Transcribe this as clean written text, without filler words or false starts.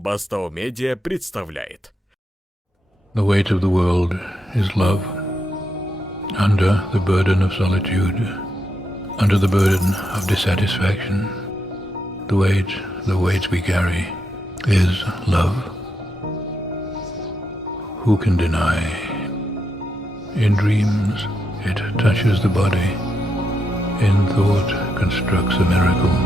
Бастау Медиа представляет. The weight of the world is love. Under the burden of solitude, under the burden of dissatisfaction, the weight we carry is love. Who can deny? In dreams, it touches the body. In thought, constructs a miracle.